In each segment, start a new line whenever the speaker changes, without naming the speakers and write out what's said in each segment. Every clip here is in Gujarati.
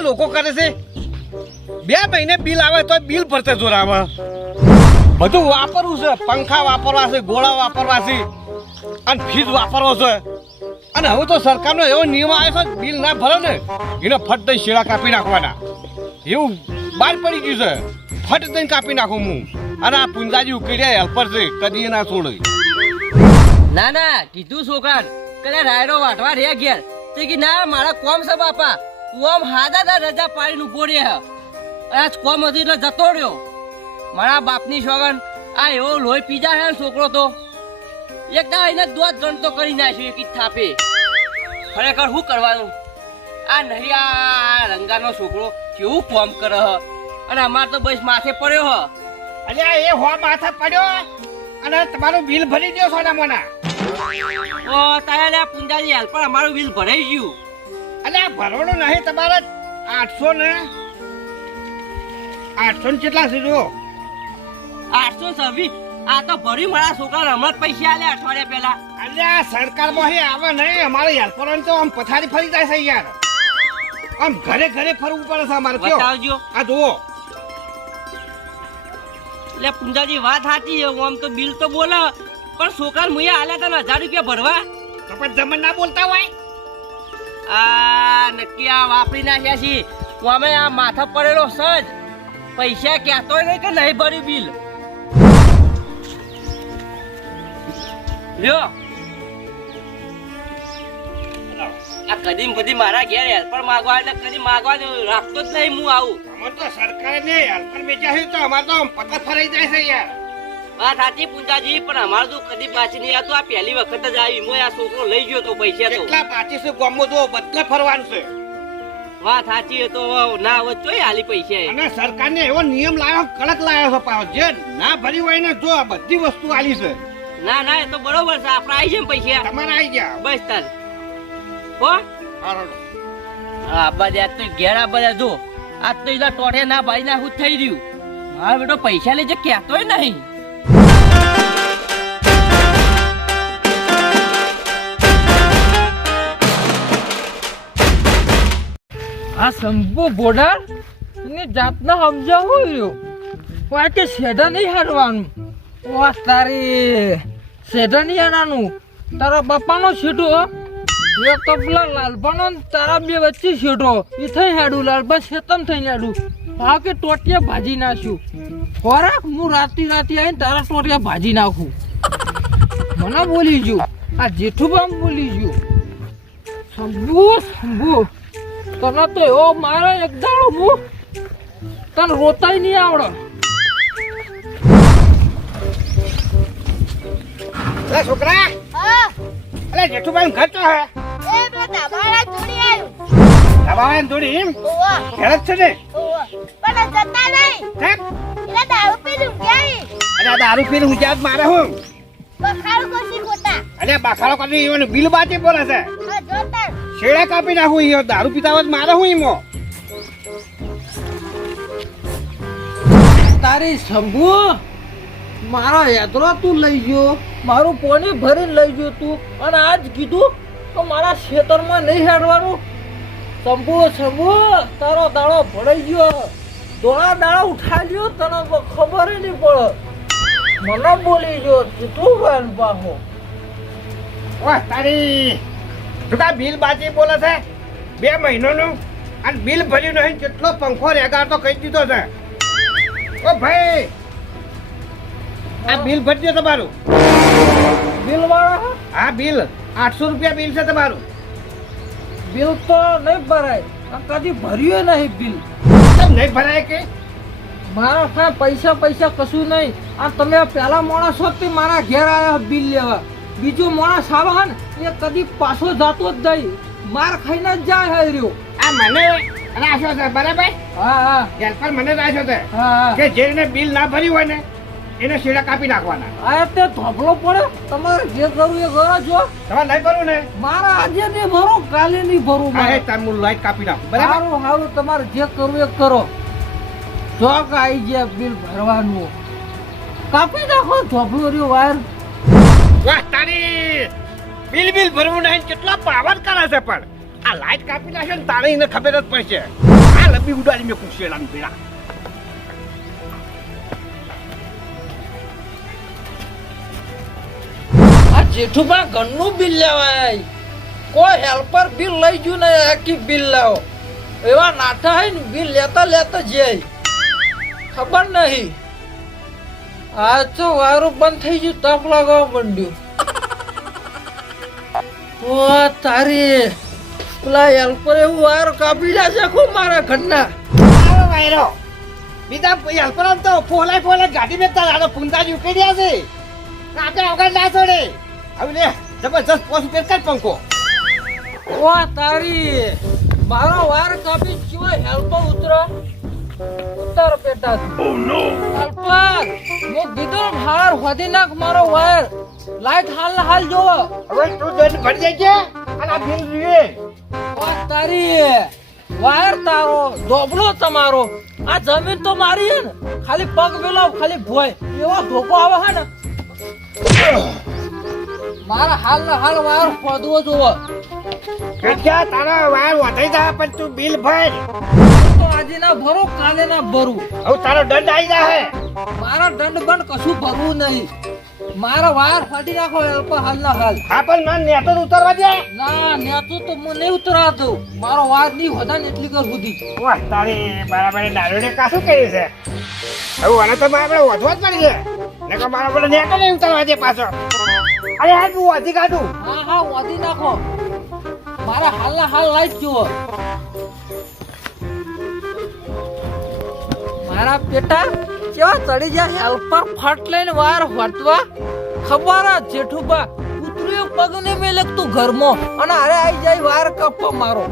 જો લોકો કરે છે? બે મહિને બિલ આવે તો બિલ ભરતે જોરામાં. બધું વાપરવું છે. પંખા વાપરવા છે, ગોળા વાપરવા છે, અને ફીજ વાપરવો છે. અને હવે તો સરકારનો એવો નિયમ આવ્યો છે બિલ ના ભરે ને, એને ફટ દઈ શેડા કાપી નાખવાના. એવું બહાર પડી ગયું છે. ફટ દઈને કાપી નાખું હું. અને આ પુંજાજી ઉકેડ્યા હેલ્પર છે, કદી ના છોડે.
ના ના, કીધું છોકરા કદાચ રાયડો વાટવા રે ગયા તે કે ના, મારા કોમ છે બાપા. તું આમ હાદા ના રજા પાડીને ઊભો રે આજ કોમ હતી એટલે જતો રહ્યો. મારા બાપની સોગન આ એવો લોહી પીજા હે છોકરો તો. એક દા એને દોત ગણતો કરી નાખ્યો એક થાપે. ખરેખર શું કરવાનું? આ નહીં આ રંગાનો છોકરો કેવું કોમ કરે હ? અને અમાર તો બસ માથે પડ્યો હ.
અને એ હો માથે પડ્યો અને તમારું બિલ ભરી દો સોના મોના
ઓ તારે પુંજાજી હેલ્પર અમારું બિલ ભરાઈ ગયું.
અલ્યા ભરવાનો નહીં તમારે આઠસો ને આઠસો ને કેટલા છે જો
આઠસો છવ્વીસ. આ તો ભરી મારા છોકરા હમણાં જ પૈસા આલે અઠવાડિયા પહેલા.
આ સરકારમાં હે આવે નહીં. અમારે હેલ્પરોને તો આમ પથારી ફરી જાય છે યાર. આમ ઘરે ઘરે ફરવું પડે છે અમારે કયો?
બતાવજો.
આ જુઓ.
એટલે પુંજાજી વાત સાચી છે. આમ તો બિલ તો બોલે પણ છોકરા મુએ આલ્યા તને હજાર રૂપિયા ભરવા.
તો પણ જમણ ના બોલતા હોય?
આ નક્કી આ વાપરી નાખ્યા છીએ અમે આ માથા પડેલો સજ. પૈસા કહેતો નહીં કે નહીં ભર્યું બિલ. લ્યો. કદી મારા ઘેર હેલ્પર માગવા એટલે કદી માગવા રાખતો જ નહીં હું આવું.
અમારે તો સરકારે ને હેલ્પર વેચ્યા છે તો અમારે તો પથ્થર ફરાઈ જાય છે યાર.
વાત સાચી પૂંજાજી પણ અમારે તો કદી પાછી નહીં આવતું. આ પહેલી વખત જ આવી. મોય આ છોકરો લઈ ગયો તો પૈસા તો.
કેટલા પાછી છે ગમો તો બધા ફરવાનું છે.
વાત સાચી તો ના હોય તોય હાલી પૈસા.
અને સરકારને એવો નિયમ લાવ્યો કડક લાવ્યો છે પાછો. જે ના ભરી હોય ને જો આ બધી વસ્તુ આલી છે.
ના ના એ તો બરોબર છે. આપણે આવી છે ને પૈસા.
તમારે આવી ગયા.
બસ તાર. હો?
આબા
આ બધા આજ તો ઘેર આ બધા જો. આ તો ઇલા ટોઠે ના ભાઈ ના હું થઈ રહ્યું. હા બેટો પૈસા લેજે કહેતોય નહીં.
આ શંભુ બોર્ડર ને જાતને સમજાવું રહ્યું આ કે શેઢા નહીં હારવાનું. વાહ તારી શેઢા નહીં હારવાનું. તારા બાપાનો છીટો એ તો પેલા લાલભાનો તારા બે વચ્ચે છીટો એ થઈ હાડું, લાલભા શેતમ થઈ હાડું. આ કે ટોટિયા ભાજી નાખ્યું ખોરાક હું રાતી રાતી આવીને તારા ટોટિયા ભાજી નાખું. મને બોલી ગયું. આ જેઠુબામ બોલી ગયું. શંભુ શંભુ. તને તો એવો મારે એક દાડો હું તને રોતાય નહીં આવડે.
અરે છોકરા.
હા,
અરે જેઠુભાઈ ઘર તો હે. દબાવાય થોડી એમ? ઘેર જ છે ને?
પણ જતા નહીં. દારૂ પીને
અરે દારૂ પીને હું જ્યાં મારે હું.
બખાડું કોશી ખોટા.
અરે બાખાડો કરી બિલ બાટી બોલે છે.
હા,
શેડા કાપી નાખું ઈયો દારૂ પીતા હોય મારે હું ઈમો?
તારી શંભુ મારો યાત્રો તું લઈ ગયો મારું પોણી ભરીને લઈ ગયો તું અને આજ કીધું તો મારા ખેતરમાં નહીં હેડવાનું? શંભુ શંભુ તારો દાડો ભરાઈ ગયો. દોડા દાડા ઉઠાડ્યો તને તો ખબર નહીં પડે. મને બોલી ગયો તું ભાઈ પાહો
વાહ તારી તું બિલ બાકી બોલે છે. બે મહિનાનું અને બિલ ભર્યું નહીં કેટલો પંખો રેગાડતો કહી દીધો છે. ઓ ભાઈ આ બિલ ભરજો તમારું.
બિલ વાળો?
આ બિલ આઠસો રૂપિયા બિલ છે તમારું.
બિલ તો નહીં ભરાય કદી ભર્યું નહીં બિલ.
નહીં ભરાય કે?
મારા પાસે પૈસા પૈસા કશું નહીં. આ તમે પેલા માણસ મારા ઘેર આવ્યા બિલ લેવા. બીજો માણસ આવે ને એ કદી પાછો જાતો જ નહીં. માર ખાઈને જ જાય હે રહ્યો.
આ મને રાખ્યો છે બરાબર?
હા હા.
હેલ્પર મને રાખ્યો છે કે જેને બિલ ના ભર્યું હોય ને એને શીડા કાપી નાખવાના.
આ તે ધોબલો પડે? તમારે જે કરવું એ કરો છો.
તમારે નહીં ભરવું ને?
મારા આજે નહીં ભરો કાલે નહીં ભરું મારે.
તમે લાઈટ કાપી નાખો બરાબર?
સારું સારું તમારે જે કરવું એ કરો. ચોક આવી ગયા બિલ ભરવાનું. કાપી નાખો ધોબલો રહ્યો વાયર
વાહ, તારી બિલ બિલ ભરવું નહીં, કેટલા પાવર કરે છે પણ. આ લાઈટ કાપી નાખે ને તારે એને ખબર જ પડશે. આ લંબી ઉડાડી મેં કુશેલા પેલા
આ જેઠુબા ઘરનું બિલ લેવાય. કોઈ હેલ્પર બિલ લઈ ગયું ને આખી બિલ લાવો. એવા નાઠા હોય ને, બિલ લેતા લેતા જાય. ખબર નહીં. આ તો વારું બંધ થઈ ગયું તપ લગાવવા માંડ્યું. ઓ તારી પેલા હેલ્પર એવું વાર કાપી જશે ખૂબ મારા ઘરના.
વાયરો. બીજા હેલ્પર તો ફોલાય ફોલાય ગાડી મેં તારા પૂંતા જ ઉકેલી છે. આપણે વગર ના છોડે હવે લે જબરજસ્ત પોસ ઉપર પંખો.
ઓ તારી મારો વાર કાપી કેવો હેલ્પર ઉતરો. ઉતાર પેટા હેલ્પર મેં કીધું ને હાર હોદી નાખ મારો વાયર લાઈટ હાલ ને હાલ જોવો
હવે તું દંડ ભરી જાય અને આ બિલ રીએ
વાત તારી વાયર તારો ધોબલો તમારો. આ જમીન તો મારી હે ને. ખાલી પગ પેલો ખાલી ભોય. એવો ધોકો આવે હે ને. મારા હાલ ને હાલ વાયર ખોદવો જોવો
કેટલા તારા વાયર વધાઈ જાય પણ તું બિલ ભર.
તો આજે ના ભરો કાલે ના ભરું.
હવે તારો દંડ આવી જાય
મારો દંડ બંડ કશું ભરવું નહીં. મારો વાર ફાટી નાખો અલ્પ હાલ ના હાલ.
હા પણ મને નેતો ઉતરવા દે.
ના નેતું તો મને નહીં ઉતરાતો મારો વાર નહીં હોતા ને એટલી કર સુધી.
વાહ તારી બરાબર દારૂને કાશું કર્યું છે? હવે આને તો મારે આપણે વધવા જ પડી છે. ને કે મારા બોલે નેતો નહીં ઉતરવા દે પાછો. અરે હા તું વધી કાઢું.
હા હા વધી નાખો. મારા હાલ ના હાલ લાઈટ જુઓ. મારા પેટા કેવા ચડી જાય હેલ્પર ફટ લઈને વાર હોટવા. ખબર જેઠુબા કૂતરીઓ પગ ને મેલે તું ઘરમાં. અને અરે આવી જાય વાર કાપવા મારો.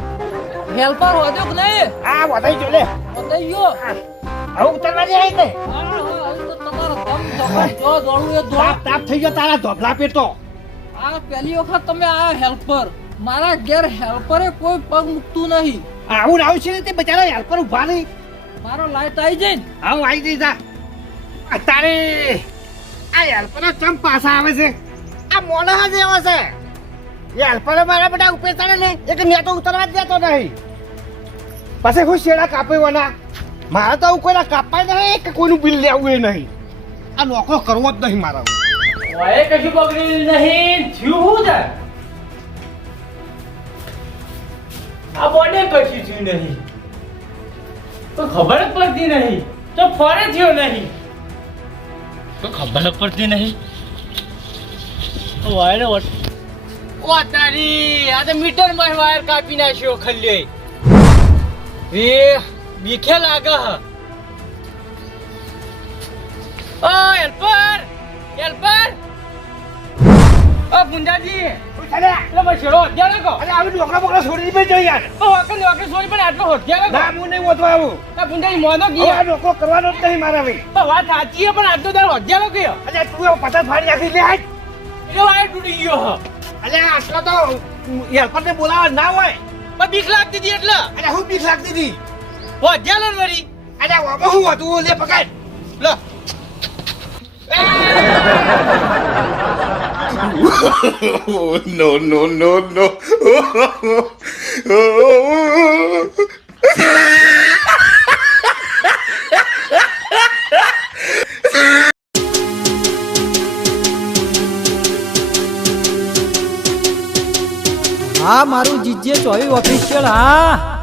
હેલ્પર વધ્યો કે નહીં?
હા વધાઈ જો લે
બતાઈ ગયો
હવે ઉતરવા દે આઈ ને
હા, હા, હવે તો તમારો દમ દબાણ જો દોડવું એ દોડ.
તાપ તાપ થઈ ગયો તારા ધોપલા પેટો.
આ પહેલી વખત તમે આ હેલ્પર. મારા ઘેર હેલ્પરે કોઈ પગ મૂકતું નહીં.
આવું આવું છે તે બચારા હેલ્પર ઊભા નહીં.
મારો લાઈટ આવી જઈ ને
આવું આવી જઈ જા. તારે આ હેલ્પરો ચમ પાછા આવે છે? આ મોના જ એવો છે. એ હેલ્પરો મારા બધા ઉપર ચડે ને એક મેં તો ઉતરવા જ દેતો નહીં. પછી હું શેડા કાપ્યો મારે તો આવું કોઈના કાપાય નહીં કે કોઈનું બિલ લેવું એ નહીં. આ નોકરો કરવો જ નહીં મારા
વાય કશું બગડેલું નહીં. થયું શું છે આ બોને કશું થયું નહીં. તો ખબર જ પડતી નહીં. તો ફરે થયો નહીં. તો ખબર જ પડતી નહીં. વાયર વટ
ઓ તારી આ તો મીટરમાં વાયર કાપી નાખ્યો ખલ્લે. રે બીખે લાગે હ. ઓ હેલ્પર હેલ્પર. ઓ ગુંજાજી
અરે
ભાઈ છેડો નાખો.
અરે આવી નોકરા બોકરા છોડી દીધી જઈ યાર.
ઓ વાકન વાકન સોરી પણ આટલો હત્યા
ના હું નહીં વધવા આવું.
ગુંજાજી મોનો
હવે આ નોકરો કરવાનો જ નહીં મારા ભાઈ.
તો વાત સાચી છે પણ આટલો દાડો હત્યા ગયો.
અરે તું પતંગ ફાડી નાખી લે હાટ.
એટલે તૂટી ગયો.
અરે આટલો તો હેલ્પરને બોલાવવા ના હોય.
પણ બીક લાગતી હતી એટલે.
અરે હું બીક લાગતી હતી.
લો વળી.
અરે ઓમાં હું હતું? લે પકડ.
લો.
no, no, no, no.
હા મારું જીજે ચોવી ઓફિશિયલ હા